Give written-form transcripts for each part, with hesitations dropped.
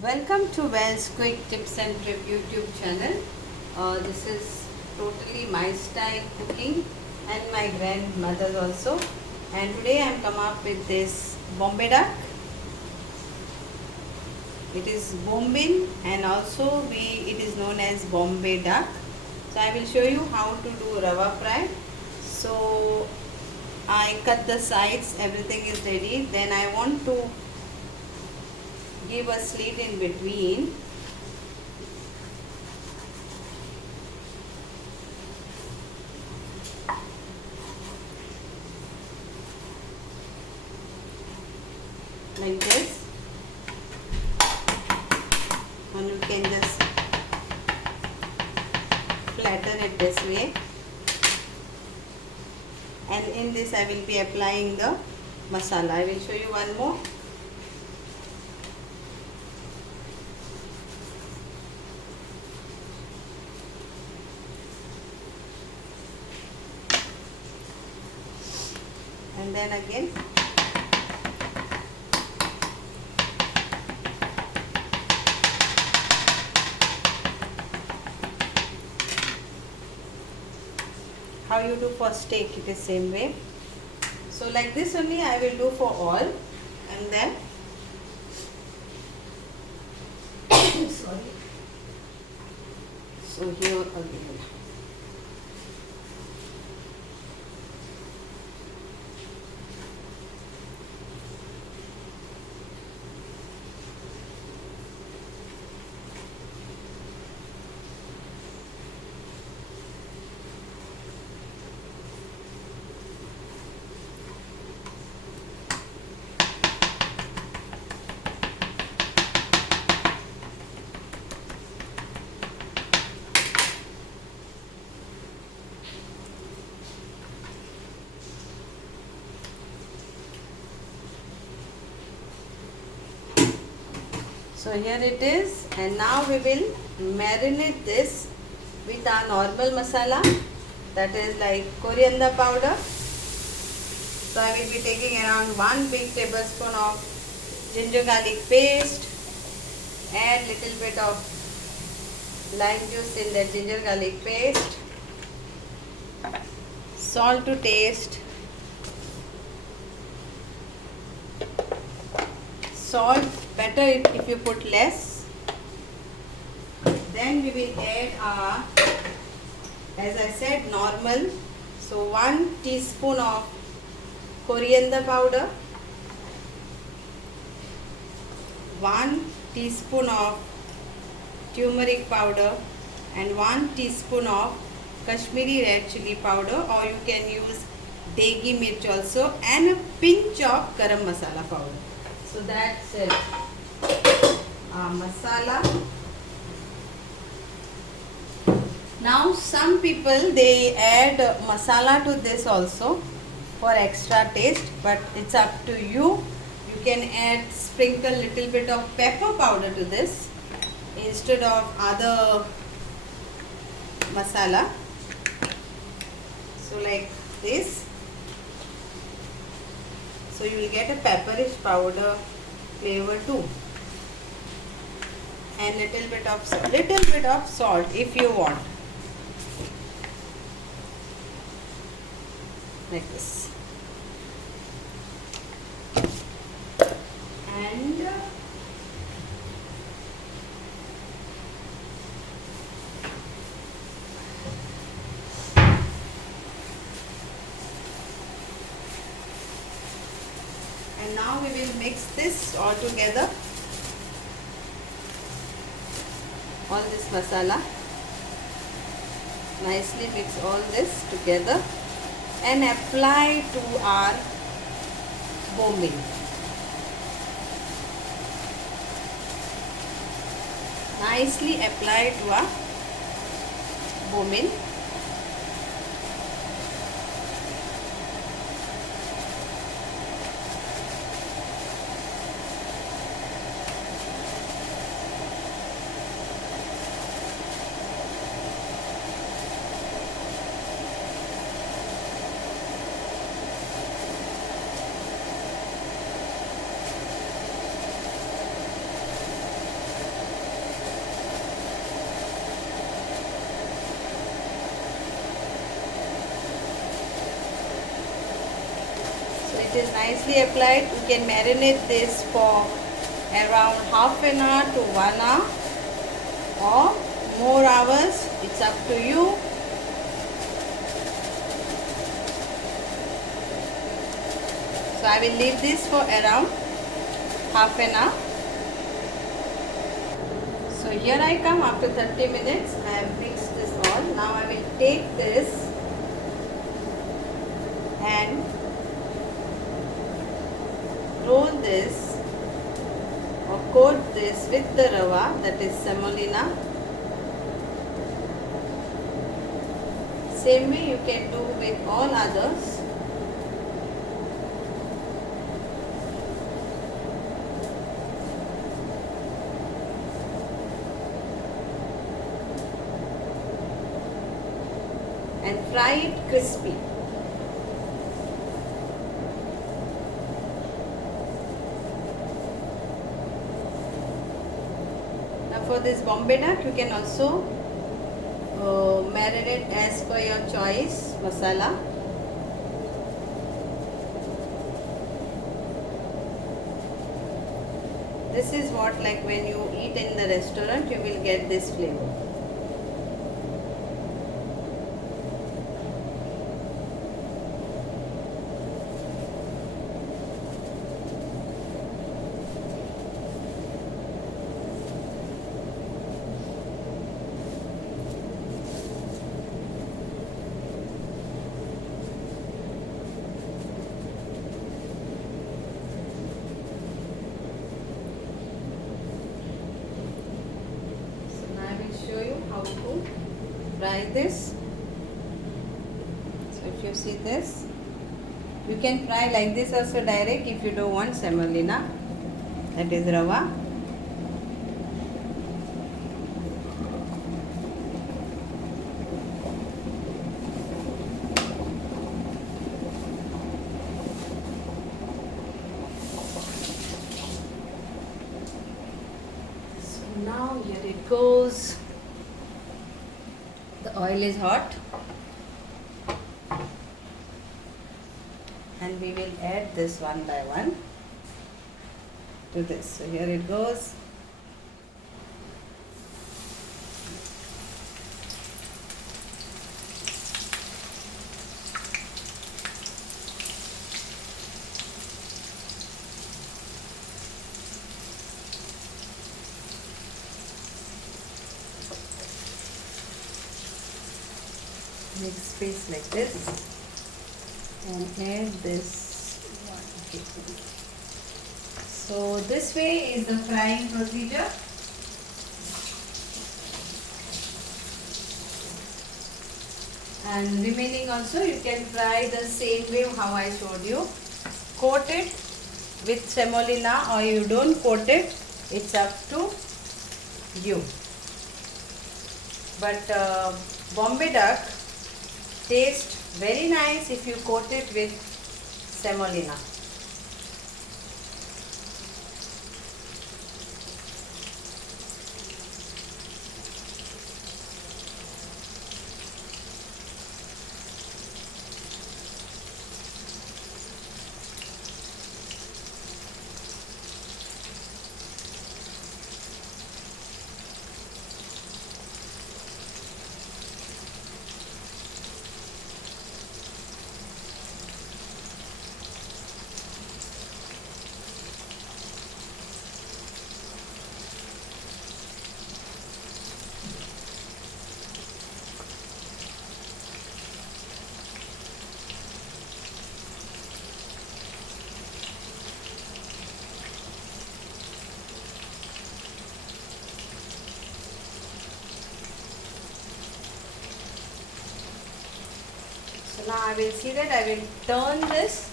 Welcome to Wells Quick Tips and Trip YouTube channel. This is totally my style cooking and my grandmother's also. And today I am come up with this Bombay duck. It is Bombil and also it is known as Bombay duck. So I will show you how to do rava fry. So I cut the sides, everything is ready. Then I want to give a slit in between. Like this, and you can just flatten it this way, and in this I will be applying the masala. I will show you one more. And then again how you do for steak, it is same way. So like this only I will do for all, and then sorry, so here again. So here it is, and now we will marinate this with our normal masala, that is like coriander powder. So I will be taking around 1 big tablespoon of ginger garlic paste, add little bit of lime juice in that ginger garlic paste, salt to taste, salt better if you put less. Then we will add our, as I said, normal, so 1 teaspoon of coriander powder, 1 teaspoon of turmeric powder, and 1 teaspoon of Kashmiri red chili powder, or you can use degi mirch also, and a pinch of garam masala powder. So that's it. Masala. Now some people they add masala to this also for extra taste, but it's up to you. You can add, sprinkle little bit of pepper powder to this instead of other masala. So like this. So you will get a pepperish powder flavor too, and little bit of salt if you want, like this. And now we will mix this all together, all this masala. Nicely mix all this together and apply to our bombil. Nicely apply to our bombil. it is nicely applied, you can marinate this for around half an hour to 1 hour or more hours. It's up to you. So I will leave this for around half an hour. So here I come after 30 minutes. I have mixed this all. Now I will take this and roll this or coat this with the rava, that is semolina. Same way you can do with all others. And fry it crispy. Now for this Bombay duck, you can also marinate as per your choice masala. This is what, like when you eat in the restaurant, you will get this flavor. How to fry this. So if you see this, you can fry like this also direct if you don't want semolina, that is rava. So now here it goes. The oil is hot and we will add this one by one to this. So here it goes. Make space like this and add this one. So this way is the frying procedure. And remaining also you can fry the same way how I showed you. Coat it with semolina or you don't coat it, it's up to you. But Bombay duck tastes very nice if you coat it with semolina. So now I will see that I will turn this.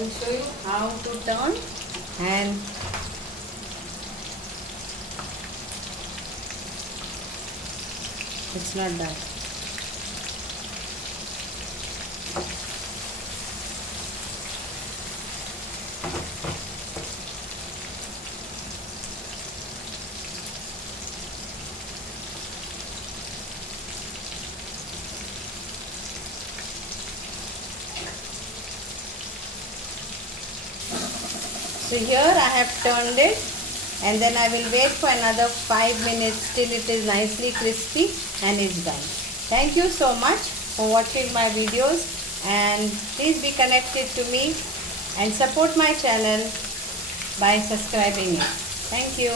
will show you how to turn, and it's not bad. So here I have turned it, and then I will wait for another 5 minutes till it is nicely crispy and is done. Thank you so much for watching my videos, and please be connected to me and support my channel by subscribing it. Thank you.